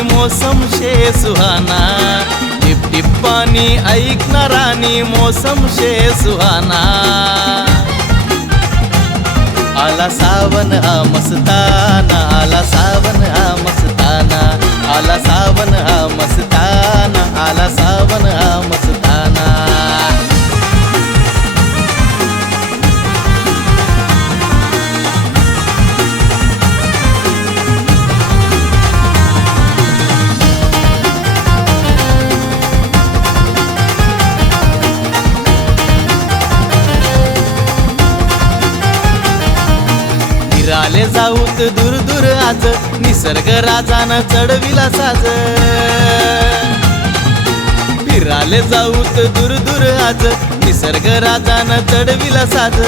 राणी मौसम शे Suhana, tip tip पानी ऐक ना राणी मौसम शे सुहाना। आला सावन हा मस्ताना, आला सावन हा मस्ताना, आला सावन हा मस्ताना, आला सावन हा मस्ताना। फिराले जाऊत दूर दूर आज, निसर्ग राजानं चढविला साज। फिराले जाऊत दूर दूर आज, निसर्ग राजानं चढविला साज।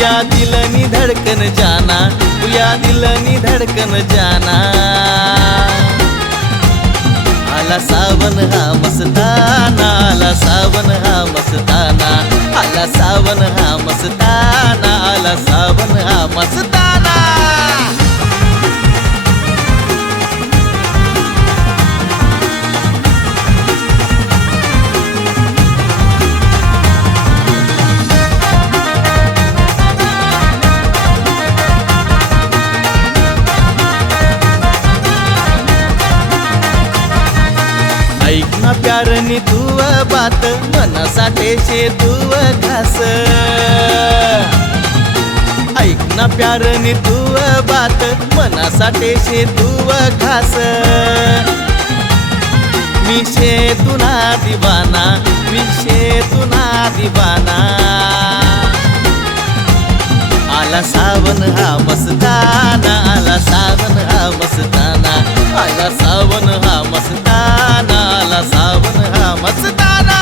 या दिलनी धडकन जाना, या दिलनी धडकन जाना। आला सावन हा मस्ताना, आला सावन हा मस्ताना, आला सावन हा मस्ताना, आला सावन हा मस्ताना। ऐक ना प्यारनी तू बात, मनासाठी शे तू खास। ऐक ना प्यारनी तू बात, मनासाठी शे तू खास। मी शे तुना दिवाना, मी शे तुना दिवाना। आला सावन हा मस्ताना, आला सावन हा मस्ताना, आला सावन हा मस्ताना, आला सावन हा मस्ताना।